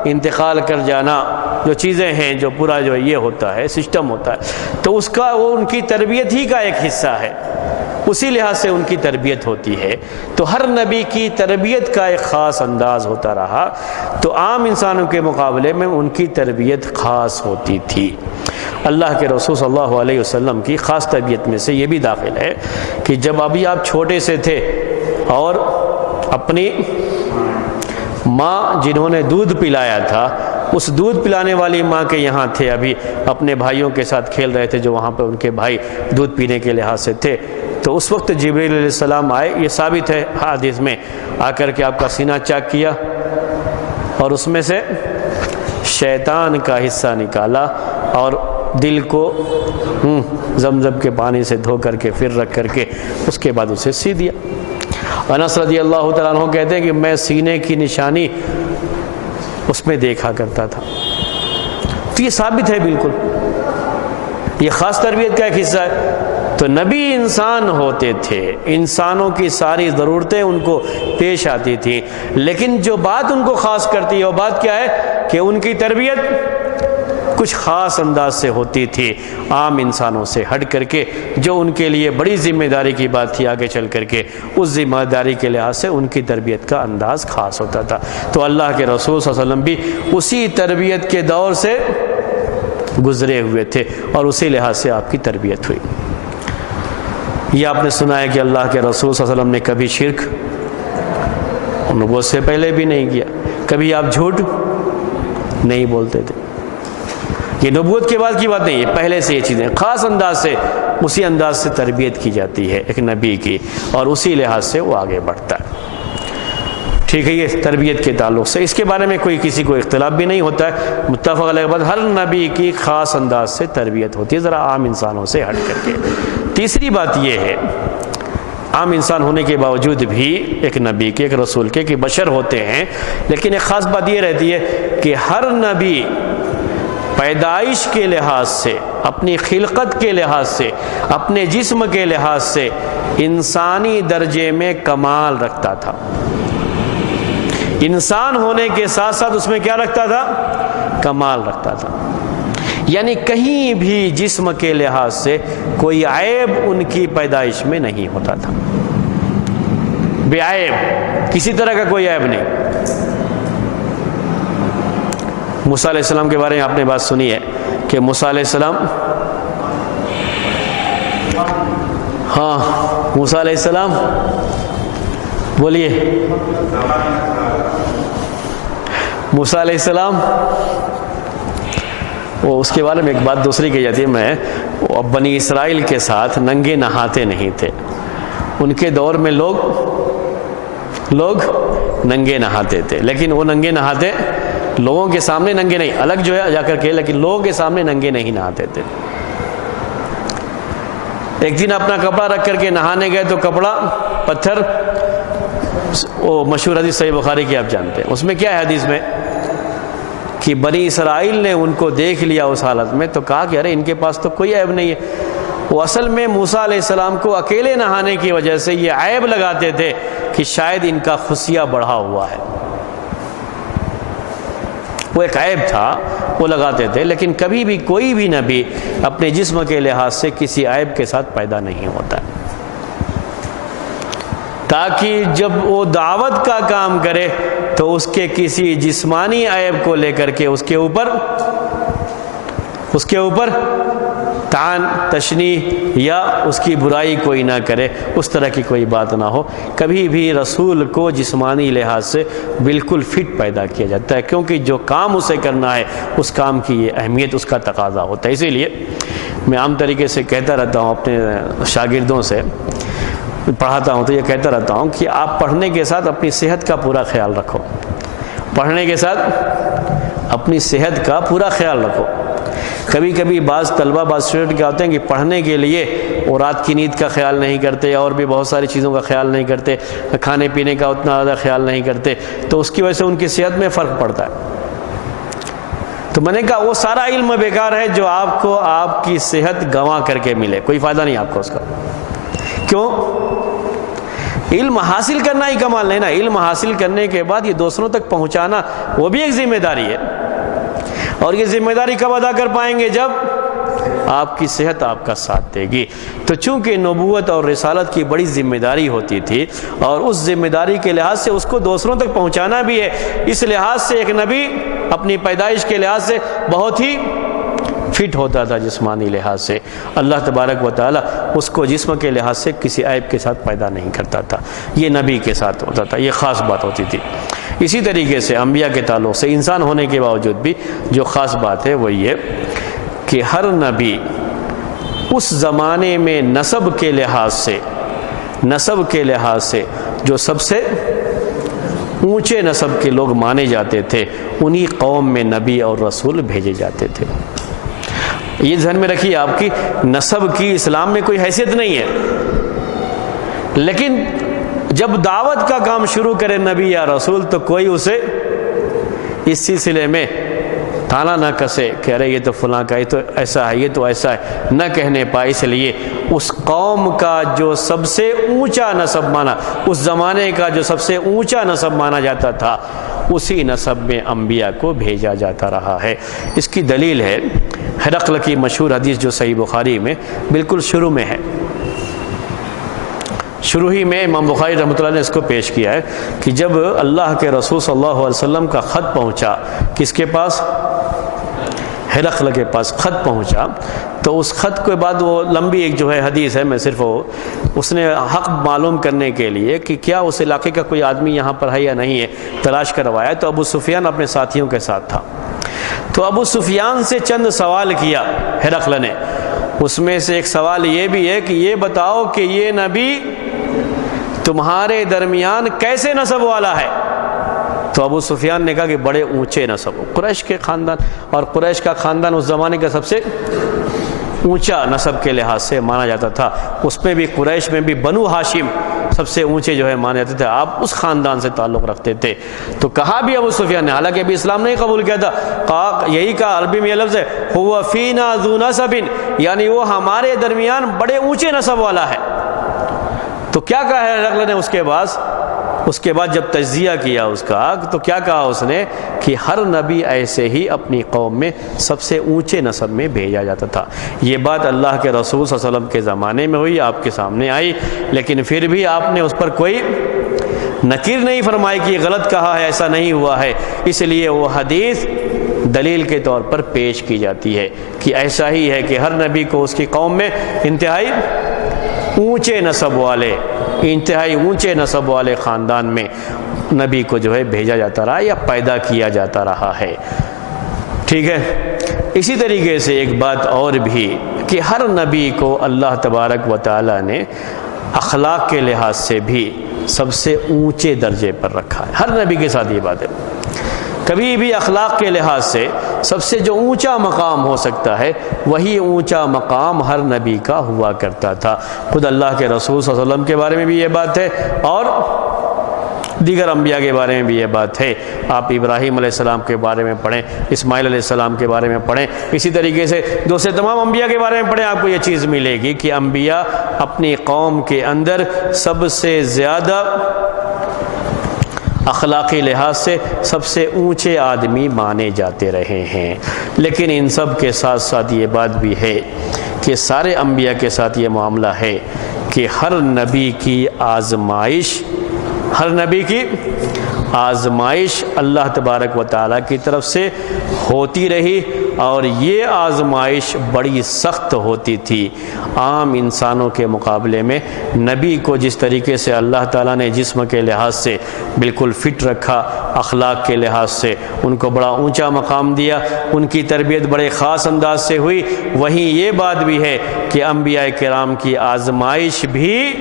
انتقال کر جانا، جو چیزیں ہیں جو پورا جو یہ ہوتا ہے سسٹم ہوتا ہے، تو اس کا وہ ان کی تربیت ہی کا ایک حصہ ہے، اسی لحاظ سے ان کی تربیت ہوتی ہے۔ تو ہر نبی کی تربیت کا ایک خاص انداز ہوتا رہا، تو عام انسانوں کے مقابلے میں ان کی تربیت خاص ہوتی تھی۔ اللہ کے رسول صلی اللہ علیہ وسلم کی خاص تربیت میں سے یہ بھی داخل ہے کہ جب ابھی آپ چھوٹے سے تھے اور اپنی ماں جنہوں نے دودھ پلایا تھا، اس دودھ پلانے والی ماں کے یہاں تھے، ابھی اپنے بھائیوں کے ساتھ کھیل رہے تھے جو وہاں پہ ان کے بھائی دودھ پینے کے لحاظ سے تھے، تو اس وقت جبریل علیہ السلام آئے۔ یہ ثابت ہے حدیث میں، آ کر کے آپ کا سینہ چاک کیا اور اس میں سے شیطان کا حصہ نکالا اور دل کو زمزم کے پانی سے دھو کر کے پھر رکھ کر کے اس کے بعد اسے سی دیا۔ انس رضی اللہ تعالیٰ عنہ کہتے ہیں کہ میں سینے کی نشانی اس میں دیکھا کرتا تھا۔ تو یہ ثابت ہے بالکل، یہ خاص تربیت کا ایک حصہ ہے۔ تو نبی انسان ہوتے تھے، انسانوں کی ساری ضرورتیں ان کو پیش آتی تھیں، لیکن جو بات ان کو خاص کرتی ہے وہ بات کیا ہے کہ ان کی تربیت کچھ خاص انداز سے ہوتی تھی، عام انسانوں سے ہٹ کر کے، جو ان کے لیے بڑی ذمہ داری کی بات تھی آگے چل کر کے، اس ذمہ داری کے لحاظ سے ان کی تربیت کا انداز خاص ہوتا تھا۔ تو اللہ کے رسول صلی اللہ علیہ وسلم بھی اسی تربیت کے دور سے گزرے ہوئے تھے اور اسی لحاظ سے آپ کی تربیت ہوئی۔ یہ آپ نے سنا ہے کہ اللہ کے رسول صلی اللہ علیہ وسلم نے کبھی شرک نبوت سے پہلے بھی نہیں کیا، کبھی آپ جھوٹ نہیں بولتے تھے۔ یہ نبوت کے بعد کی بات نہیں ہے، پہلے سے یہ چیزیں خاص انداز سے اسی انداز سے تربیت کی جاتی ہے ایک نبی کی، اور اسی لحاظ سے وہ آگے بڑھتا ہے۔ ٹھیک ہے، یہ تربیت کے تعلق سے اس کے بارے میں کوئی کسی کو اختلاف بھی نہیں ہوتا ہے، متفق علیہ بات ہر نبی کی خاص انداز سے تربیت ہوتی ہے، ذرا عام انسانوں سے ہٹ کر کے۔ تیسری بات یہ ہے، عام انسان ہونے کے باوجود بھی ایک نبی کے ایک رسول کے کہ بشر ہوتے ہیں، لیکن ایک خاص بات یہ رہتی ہے کہ ہر نبی پیدائش کے لحاظ سے، اپنی خلقت کے لحاظ سے، اپنے جسم کے لحاظ سے انسانی درجے میں کمال رکھتا تھا۔ انسان ہونے کے ساتھ ساتھ اس میں کیا رکھتا تھا؟ کمال رکھتا تھا، یعنی کہیں بھی جسم کے لحاظ سے کوئی عیب ان کی پیدائش میں نہیں ہوتا تھا، بے عیب، کسی طرح کا کوئی عیب نہیں۔ موسیٰ علیہ السلام کے بارے میں آپ نے بات سنی ہے کہ موسیٰ علیہ السلام، ہاں موسیٰ علیہ السلام بولیے، موسیٰ علیہ السلام، وہ اس کے بارے میں ایک بات دوسری کہی جاتی ہے، وہ بنی اسرائیل کے ساتھ ننگے نہاتے نہیں تھے۔ ان کے دور میں لوگ ننگے نہاتے تھے، لیکن وہ ننگے نہاتے لوگوں کے سامنے ننگے نہیں، الگ جو ہے جا کر کے، لیکن لوگوں کے سامنے ننگے نہیں نہاتے تھے۔ ایک دن اپنا کپڑا رکھ کر کے نہانے گئے تو کپڑا پتھر، وہ مشہور حدیث صحیح بخاری کی آپ جانتے ہیں، اس میں کیا ہے حدیث میں کہ بنی اسرائیل نے ان کو دیکھ لیا اس حالت میں تو کہا کہ ارے ان کے پاس تو کوئی عیب نہیں ہے۔ وہ اصل میں موسیٰ علیہ السلام کو اکیلے نہانے کی وجہ سے یہ عیب لگاتے تھے کہ شاید ان کا خصیہ بڑھا ہوا ہے، وہ ایک عیب تھا، وہ لگاتے تھے، لیکن کبھی بھی کوئی بھی نبی اپنے جسم کے لحاظ سے کسی عیب کے ساتھ پیدا نہیں ہوتا ہے، تاکہ جب وہ دعوت کا کام کرے تو اس کے کسی جسمانی عیب کو لے کر کے اس کے اوپر تعان تشنیع یا اس کی برائی کوئی نہ کرے، اس طرح کی کوئی بات نہ ہو۔ کبھی بھی رسول کو جسمانی لحاظ سے بالکل فٹ پیدا کیا جاتا ہے، کیونکہ جو کام اسے کرنا ہے اس کام کی یہ اہمیت، اس کا تقاضا ہوتا ہے۔ اسی لیے میں عام طریقے سے کہتا رہتا ہوں اپنے شاگردوں سے، پڑھاتا ہوں تو یہ کہتا رہتا ہوں کہ آپ پڑھنے کے ساتھ اپنی صحت کا پورا خیال رکھو، پڑھنے کے ساتھ اپنی صحت کا پورا خیال رکھو۔ کبھی کبھی بعض طلبہ، بعض اسٹوڈنٹ کیا ہوتے ہیں کہ پڑھنے کے لیے وہ رات کی نیند کا خیال نہیں کرتے، اور بھی بہت ساری چیزوں کا خیال نہیں کرتے، کھانے پینے کا اتنا زیادہ خیال نہیں کرتے، تو اس کی وجہ سے ان کی صحت میں فرق پڑتا ہے۔ تو میں نے کہا وہ سارا علم بیکار ہے جو آپ کو آپ کی صحت گنوا کر کے ملے، کوئی فائدہ نہیں آپ کو اس کا۔ کیوں؟ علم حاصل کرنا ہی کمال نہیں نا، علم حاصل کرنے کے بعد یہ دوسروں تک پہنچانا وہ بھی ایک ذمہ داری ہے، اور یہ ذمہ داری کب ادا کر پائیں گے؟ جب آپ کی صحت آپ کا ساتھ دے گی۔ تو چونکہ نبوت اور رسالت کی بڑی ذمہ داری ہوتی تھی، اور اس ذمہ داری کے لحاظ سے اس کو دوسروں تک پہنچانا بھی ہے، اس لحاظ سے ایک نبی اپنی پیدائش کے لحاظ سے بہت ہی فٹ ہوتا تھا جسمانی لحاظ سے، اللہ تبارک و تعالی اس کو جسم کے لحاظ سے کسی عیب کے ساتھ پیدا نہیں کرتا تھا، یہ نبی کے ساتھ ہوتا تھا، یہ خاص بات ہوتی تھی۔ اسی طریقے سے انبیاء کے تعلق سے انسان ہونے کے باوجود بھی جو خاص بات ہے وہ یہ کہ ہر نبی اس زمانے میں نسب کے لحاظ سے جو سب سے اونچے نسب کے لوگ مانے جاتے تھے، انہی قوم میں نبی اور رسول بھیجے جاتے تھے۔ یہ ذہن میں رکھیے، آپ کی نسب کی اسلام میں کوئی حیثیت نہیں ہے، لیکن جب دعوت کا کام شروع کرے نبی یا رسول تو کوئی اسے اس سلسلے میں تانا نہ کسے کہ ارے یہ تو فلاں کا، یہ تو ایسا ہے، یہ تو ایسا ہے، نہ کہنے پائے۔ اس لیے اس قوم کا جو سب سے اونچا نسب مانا، اس زمانے کا جو سب سے اونچا نسب مانا جاتا تھا، اسی نسب میں انبیاء کو بھیجا جاتا رہا ہے۔ اس کی دلیل ہے ہرقل کی مشہور حدیث جو صحیح بخاری میں بالکل شروع میں ہے، شروع ہی میں امام بخاری رحمۃ اللہ نے اس کو پیش کیا ہے کہ جب اللہ کے رسول صلی اللہ علیہ وسلم کا خط پہنچا، کس کے پاس؟ ہرقل کے پاس خط پہنچا، تو اس خط کے بعد وہ لمبی ایک جو ہے حدیث ہے، میں صرف اس نے حق معلوم کرنے کے لیے کہ کیا اس علاقے کا کوئی آدمی یہاں پر ہے یا نہیں ہے تلاش کروایا، تو ابو سفیان اپنے ساتھیوں کے ساتھ تھا، تو ابو سفیان سے چند سوال کیا ہرقل نے۔ اس میں سے ایک سوال یہ بھی ہے کہ یہ بتاؤ کہ یہ نبی تمہارے درمیان کیسے نسب والا ہے؟ تو ابو سفیان نے کہا کہ بڑے اونچے نسب، قریش کے خاندان، اور قریش کا خاندان اس زمانے کا سب سے اونچا نسب کے لحاظ سے مانا جاتا تھا، اس میں بھی قریش میں بھی بنو ہاشم سب سے اونچے جو ہے مانے جاتے تھے، آپ اس خاندان سے تعلق رکھتے تھے۔ تو کہا بھی ابو سفیان نے، حالانکہ ابھی اسلام نہیں قبول کیا تھا، یہی کہا، عربی میں یہ لفظ ہے هو فینا ذو نسب، یعنی وہ ہمارے درمیان بڑے اونچے نسب والا ہے۔ تو کیا کہا ہے ہرقل نے اس کے بعد جب تجزیہ کیا اس کا، تو کیا کہا اس نے کہ ہر نبی ایسے ہی اپنی قوم میں سب سے اونچے نسب میں بھیجا جاتا تھا۔ یہ بات اللہ کے رسول صلی اللہ علیہ وسلم کے زمانے میں ہوئی، آپ کے سامنے آئی، لیکن پھر بھی آپ نے اس پر کوئی نکیر نہیں فرمائی کہ غلط کہا ہے، ایسا نہیں ہوا ہے، اس لیے وہ حدیث دلیل کے طور پر پیش کی جاتی ہے کہ ایسا ہی ہے کہ ہر نبی کو اس کی قوم میں انتہائی اونچے نسب والے خاندان میں نبی کو جو ہے بھیجا جاتا رہا یا پیدا کیا جاتا رہا ہے۔ ٹھیک ہے، اسی طریقے سے ایک بات اور بھی کہ ہر نبی کو اللہ تبارک و تعالی نے اخلاق کے لحاظ سے بھی سب سے اونچے درجے پر رکھا ہے، ہر نبی کے ساتھ یہ بات ہے۔ کبھی بھی اخلاق کے لحاظ سے سب سے جو اونچا مقام ہو سکتا ہے وہی اونچا مقام ہر نبی کا ہوا کرتا تھا۔ خود اللہ کے رسول صلی اللہ علیہ وسلم کے بارے میں بھی یہ بات ہے، اور دیگر انبیاء کے بارے میں بھی یہ بات ہے۔ آپ ابراہیم علیہ السلام کے بارے میں پڑھیں، اسماعیل علیہ السلام کے بارے میں پڑھیں، اسی طریقے سے دوسرے تمام انبیاء کے بارے میں پڑھیں، آپ کو یہ چیز ملے گی کہ انبیاء اپنی قوم کے اندر سب سے زیادہ اخلاقی لحاظ سے سب سے اونچے آدمی مانے جاتے رہے ہیں۔ لیکن ان سب کے ساتھ ساتھ یہ بات بھی ہے کہ سارے انبیاء کے ساتھ یہ معاملہ ہے کہ ہر نبی کی آزمائش اللہ تبارک و تعالیٰ کی طرف سے ہوتی رہی، اور یہ آزمائش بڑی سخت ہوتی تھی۔ عام انسانوں کے مقابلے میں نبی کو جس طریقے سے اللہ تعالیٰ نے جسم کے لحاظ سے بالکل فٹ رکھا، اخلاق کے لحاظ سے ان کو بڑا اونچا مقام دیا، ان کی تربیت بڑے خاص انداز سے ہوئی، وہیں یہ بات بھی ہے کہ انبیاء کرام کی آزمائش بھی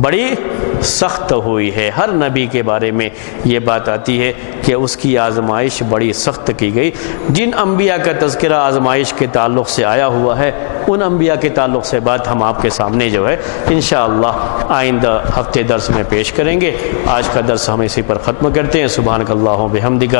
بڑی سخت ہوئی ہے۔ ہر نبی کے بارے میں یہ بات آتی ہے کہ اس کی آزمائش بڑی سخت کی گئی۔ جن انبیاء کا تذکرہ آزمائش کے تعلق سے آیا ہوا ہے ان انبیاء کے تعلق سے بات ہم آپ کے سامنے جو ہے انشاءاللہ آئندہ ہفتے درس میں پیش کریں گے۔ آج کا درس ہم اسی پر ختم کرتے ہیں۔ سبحانک اللہم و بحمدک